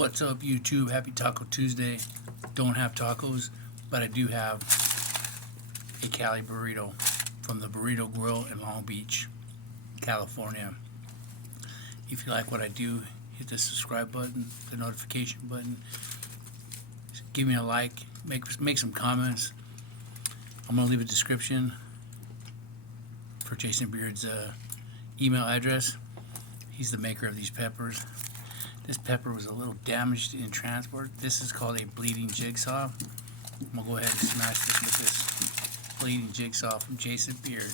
What's up, YouTube? Happy Taco Tuesday. Don't have tacos, but I do have a Cali burrito from the Burrito Grill in Long Beach, California. If you like what I do, hit the subscribe button, the notification button. Give me a like, make some comments. I'm going to leave a description for Jason Beard's email address. He's the maker of these peppers. This pepper was a little damaged in transport. This is called a bleeding jigsaw. I'm going to go ahead and smash this with this bleeding jigsaw from Jason Beard.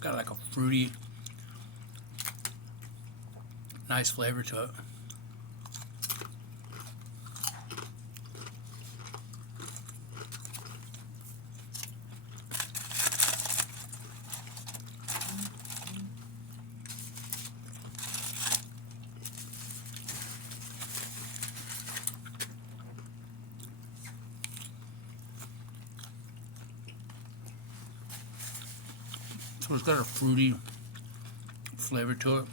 Got like a fruity, nice flavor to it. So it's got a fruity flavor to it.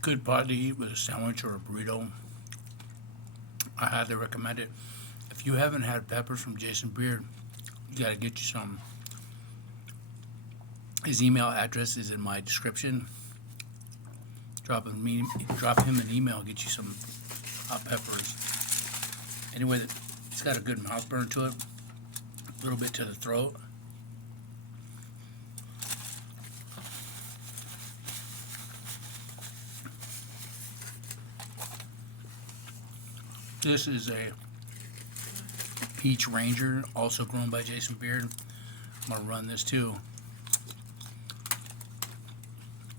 Good pot to eat with a sandwich or a burrito. I highly recommend it. If you haven't had peppers from Jason Beard, you gotta get you some. His email address is in my description. Drop him an email, get you some hot peppers. Anyway, it's got a good mouth burn to it, a little bit to the throat. This is a Peach Ranger, also grown by Jason Beard. I'm gonna run this too.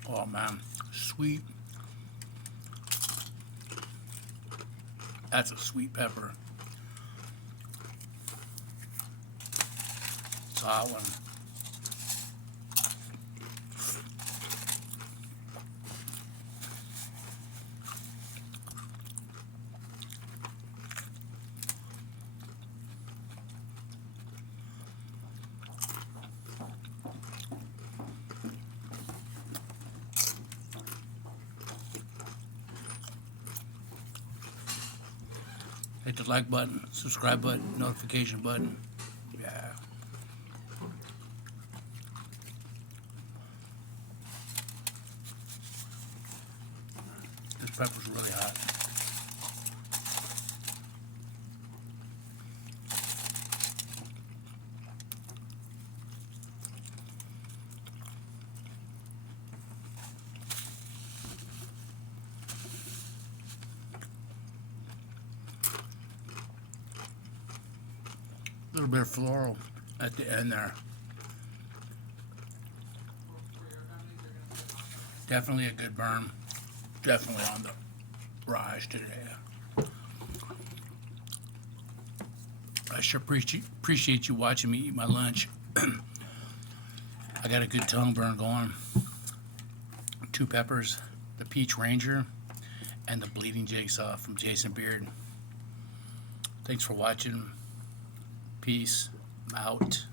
Oh man, sweet. That's a sweet pepper. It's a hot one. Hit the like button, subscribe button, notification button. Yeah. This pepper's really hot. A little bit of floral at the end there. Definitely a good burn. Definitely on the rise today. I sure appreciate you watching me eat my lunch. I got a good tongue burn going. 2 peppers, the Peach Ranger, and the Bleeding Jigsaw from Jason Beard. Thanks for watching. Peace. I'm out.